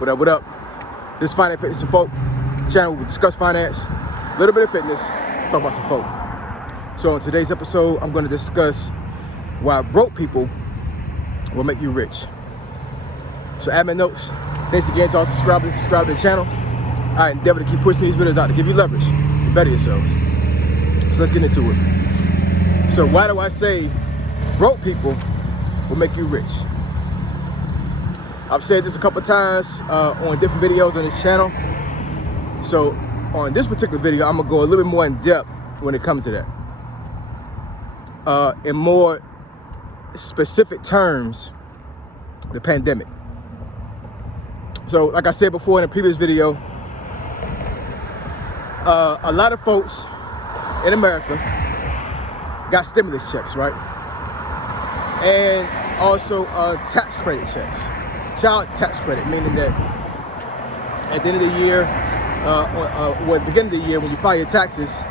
What up, what up? This is Finance, Fitness, and Folk channel. We discuss finance, a little bit of fitness, talk about some folk. So in today's episode, I'm going to discuss why broke people will make you rich. So admin notes, thanks again to all subscribers subscribe to the channel. I endeavor to keep pushing these videos out to give you leverage to better yourselves. So let's get into it. So why do I say broke people will make you rich? I've said this a couple times on different videos on this channel. So on this particular video, I'm gonna go a little bit more in depth when it comes to that. In more specific terms, the pandemic. So like I said before in a previous video, a lot of folks in America got stimulus checks, right? And also tax credit checks. Child tax credit, meaning that at the end of the year, or at the beginning of the year when you file your taxes,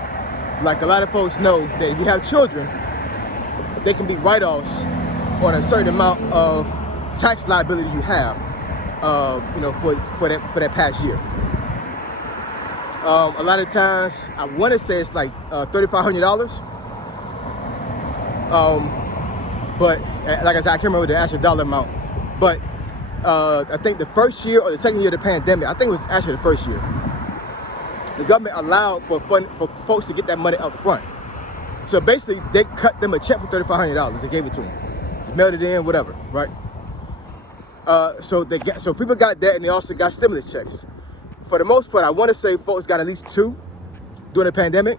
like a lot of folks know that if you have children, they can be write-offs on a certain amount of tax liability you have, for that past year. A lot of times, I want to say it's like $3,500. But like I said, I can't remember the actual dollar amount. But I think the first year or the second year of the pandemic, I think it was actually the first year, the government allowed for folks to get that money up front. So basically, they cut them a check for $3,500. They gave it to them. They mailed it in, whatever, right? So people got that, and they also got stimulus checks. For the most part, I want to say folks got at least 2 during the pandemic.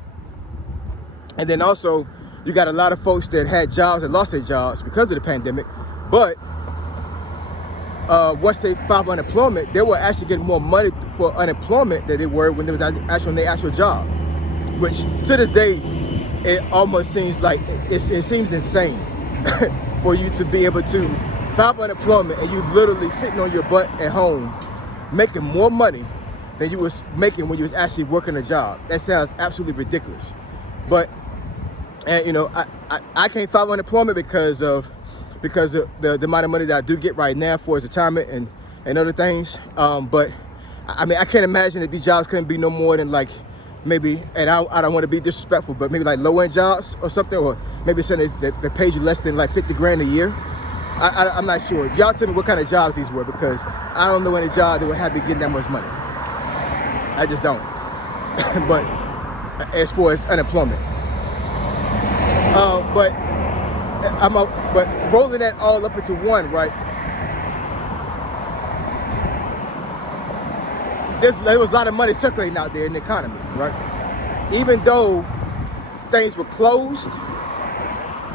And then also, you got a lot of folks that had jobs and lost their jobs because of the pandemic. But once they filed for unemployment, they were actually getting more money for unemployment than they were when they was actually on their actual job. Which, to this day, it almost seems like, it seems insane for you to be able to file for unemployment and you literally sitting on your butt at home making more money than you was making when you was actually working a job. That sounds absolutely ridiculous. But, and I can't file for unemployment because of the amount of money that I do get right now for retirement and other things. But I mean, I can't imagine that these jobs couldn't be no more than like maybe, and I don't want to be disrespectful, but maybe like low-end jobs or something, or maybe something that pays you less than like 50 grand a year. I'm not sure. Y'all tell me what kind of jobs these were, because I don't know any job that would have me getting that much money. I just don't. But as far as unemployment, but rolling that all up into one, right? There was a lot of money circulating out there in the economy, right? Even though things were closed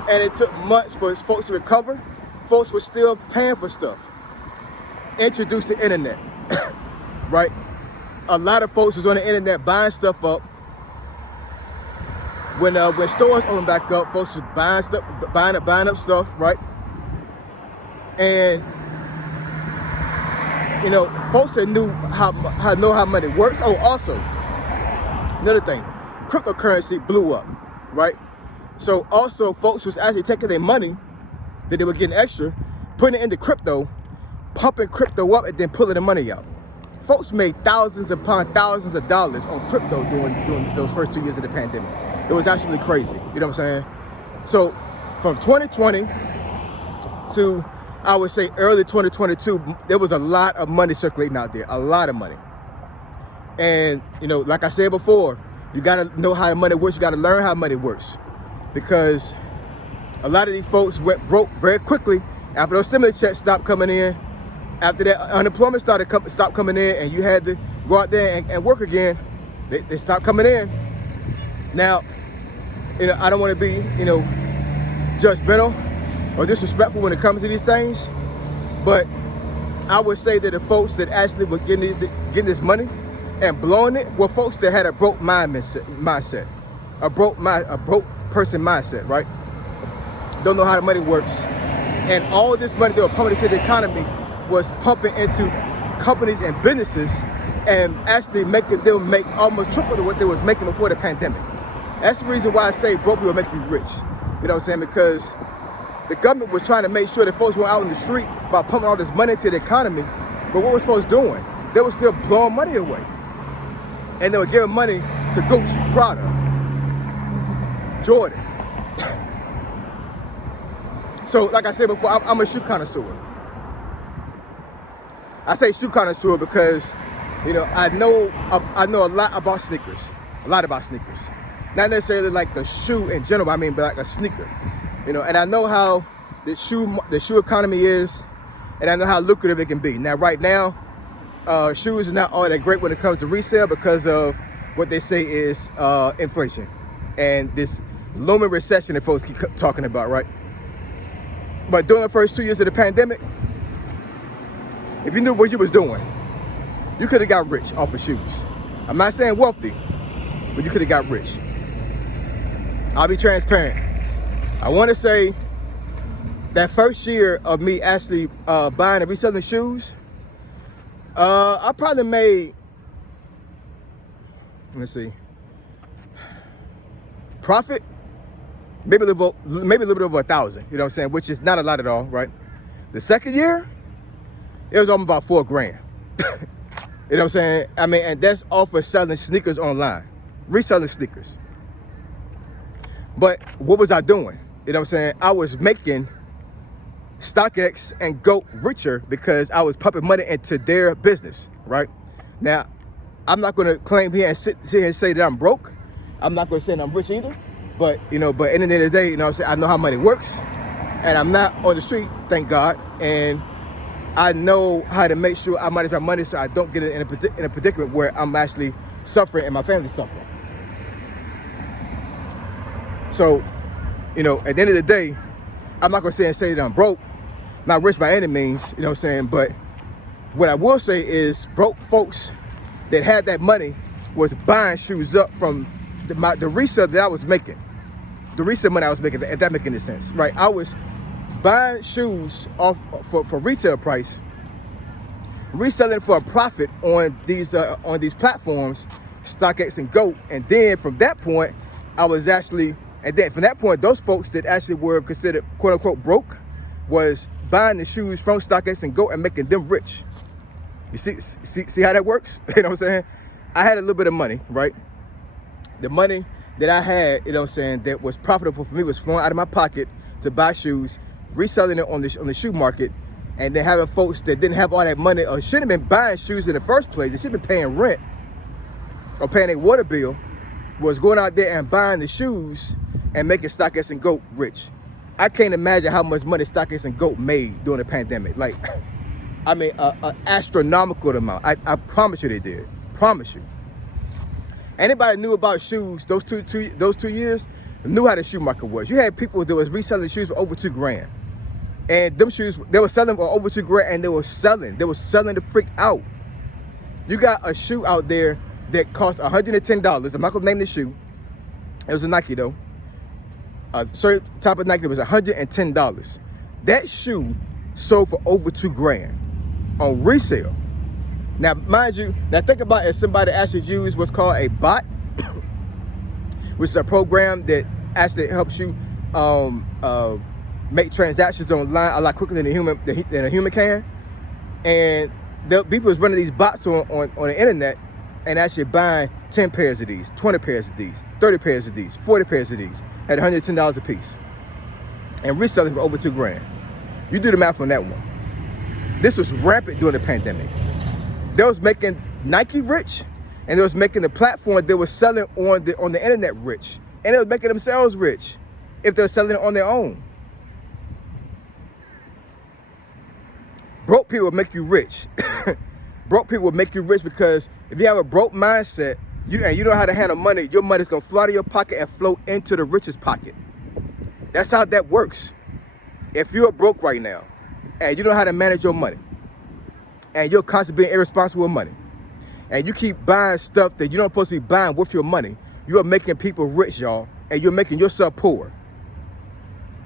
and it took months for folks to recover, folks were still paying for stuff. Introduced the internet, right? A lot of folks was on the internet buying stuff up. When stores opened back up, folks was buying stuff, buying up stuff, right? And folks that knew how money works. Oh, also, another thing, cryptocurrency blew up, right? So also, folks was actually taking their money that they were getting extra, putting it into crypto, pumping crypto up, and then pulling the money out. Folks made thousands upon thousands of dollars on crypto during those first 2 years of the pandemic. It was absolutely crazy. You know what I'm saying? So from 2020 to, I would say, early 2022, there was a lot of money circulating out there, a lot of money. And, like I said before, you got to know how the money works. You got to learn how money works, because a lot of these folks went broke very quickly after those stimulus checks stopped coming in. After that unemployment stopped coming in, and you had to go out there and work again, they stopped coming in. Now, I don't want to be, judgmental or disrespectful when it comes to these things, but I would say that the folks that actually were getting this money and blowing it were folks that had a broke mindset, a broke person mindset, right? Don't know how the money works, and all this money they were pumping into the economy was pumping into companies and businesses and actually making them make almost triple what they was making before the pandemic. That's the reason why I say broke people make you rich. You know what I'm saying? Because the government was trying to make sure that folks weren't out in the street by pumping all this money into the economy But what was folks doing? They were still blowing money away. And they were giving money to Gucci, Prada, Jordan. So, like I said before, I'm a shoe connoisseur. I say shoe connoisseur because, you know, I know a lot about sneakers. Not necessarily like the shoe in general, I mean, but like a sneaker. You know, and I know how the shoe economy is, and I know how lucrative it can be. Now, right now, shoes are not all that great when it comes to resale because of what they say is inflation and this looming recession that folks keep talking about, right? But during the first 2 years of the pandemic, if you knew what you was doing, you could have got rich off of shoes. I'm not saying wealthy, but you could have got rich. I'll be transparent. I want to say that first year of me actually buying and reselling shoes, I probably made, profit, maybe a little bit over 1,000, you know what I'm saying, which is not a lot at all, right? The second year, it was almost about $4,000. You know what I'm saying? I mean, and that's all for selling sneakers online, reselling sneakers. But what was I doing? You know what I'm saying? I was making StockX and GOAT richer because I was pumping money into their business, right? Now, I'm not going to claim here and sit here and say that I'm broke. I'm not going to say that I'm rich either. But, you know, but at the end of the day, you know what I'm saying, I know how money works. And I'm not on the street, thank God. And I know how to make sure I manage my money so I don't get in a predicament where I'm actually suffering and my family's suffering. So, you know, at the end of the day, I'm not going to say that I'm broke, not rich by any means, you know what I'm saying? But what I will say is broke folks that had that money was buying shoes up from the resale that I was making. The resale money I was making, if that makes any sense, right? I was buying shoes off for retail price, reselling for a profit on these platforms, StockX and GOAT. And then from that point, from that point, those folks that actually were considered quote unquote broke was buying the shoes from StockX and GOAT and making them rich. You see how that works? You know what I'm saying? I had a little bit of money, right? The money that I had, you know what I'm saying, that was profitable for me was flowing out of my pocket to buy shoes, reselling it on the shoe market, and then having folks that didn't have all that money or shouldn't have been buying shoes in the first place, they should have been paying rent or paying a water bill, was going out there and buying the shoes and making StockX and GOAT rich. I can't imagine how much money StockX and GOAT made during the pandemic. Like, I mean, an astronomical amount. I promise you they did. Promise you. Anybody knew about shoes those two years knew how the shoe market was. You had people that was reselling shoes for over $2,000. And them shoes, they were selling for over $2,000 and they were selling the freak out. You got a shoe out there that cost $110. I'm not gonna name the shoe. It was a Nike though. A certain type of Nike was $110. That shoe sold for over $2,000 on resale. Now, mind you, think about if somebody actually used what's called a bot, which is a program that actually helps you make transactions online a lot quicker than a human can. And people was running these bots on the internet and actually buying 10 pairs of these, 20 pairs of these, 30 pairs of these, 40 pairs of these at $110 a piece and reselling for over $2,000. You do the math on that one. This was rampant during the pandemic. They was making Nike rich, and they was making the platform they were selling on the internet rich, and they was making themselves rich if they were selling it on their own. Broke people will make you rich. Broke people will make you rich because if you have a broke mindset, and you know how to handle money, your money's gonna fly out of your pocket and flow into the richest pocket. That's how that works. If you're broke right now, and you know how to manage your money, and you're constantly being irresponsible with money, and you keep buying stuff that you're not supposed to be buying with your money, you are making people rich, y'all, and you're making yourself poor.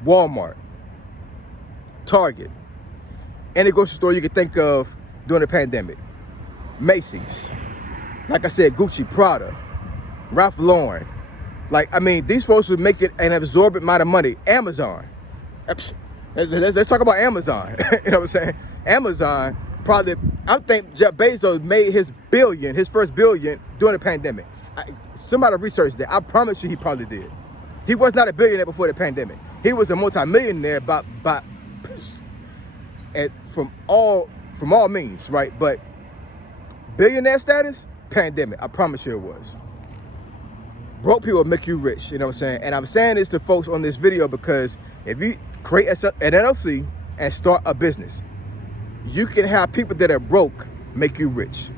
Walmart, Target, any grocery store you can think of during the pandemic, Macy's, like I said, Gucci, Prada, Ralph Lauren. Like, I mean, these folks would make it an absorbent amount of money. Amazon. Let's talk about Amazon. You know what I'm saying? Amazon I think Jeff Bezos made his first billion during the pandemic. Somebody researched that. I promise you he probably did. He was not a billionaire before the pandemic. He was a multimillionaire from all means, right? But billionaire status, pandemic. I promise you it was. Broke people make you rich, you know what I'm saying? And I'm saying this to folks on this video because if you create an LLC and start a business, you can have people that are broke make you rich.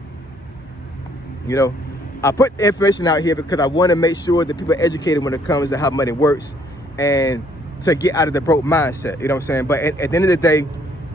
You know, I put the information out here because I want to make sure that people are educated when it comes to how money works and to get out of the broke mindset, you know what I'm saying? But at the end of the day,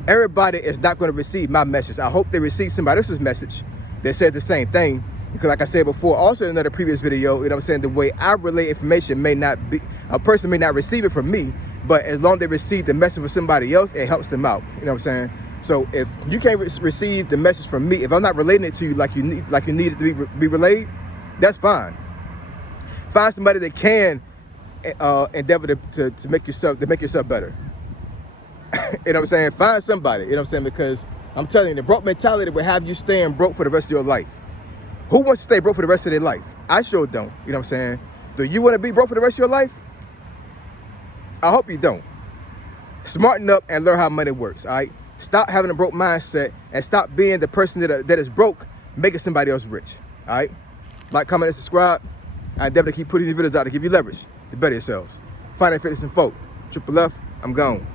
everybody is not going to receive my message. I hope they receive somebody else's message that said the same thing. Because like I said before, also in another previous video, you know what I'm saying, the way I relay information may not be, a person may not receive it from me, but as long as they receive the message from somebody else, it helps them out, you know what I'm saying? So if you can't receive the message from me, if I'm not relating it to you like you need it to be relayed, that's fine. Find somebody that can endeavor to make yourself better. You know what I'm saying? Find somebody, you know what I'm saying? Because I'm telling you, the broke mentality will have you staying broke for the rest of your life. Who wants to stay broke for the rest of their life? I sure don't. You know what I'm saying? Do you want to be broke for the rest of your life? I hope you don't. Smarten up and learn how money works, all right? Stop having a broke mindset and stop being the person that is broke, making somebody else rich, all right? Like, comment, and subscribe. I definitely keep putting these videos out to give you leverage to better yourselves. Finance, Fitness, and Folk. Triple F, I'm gone.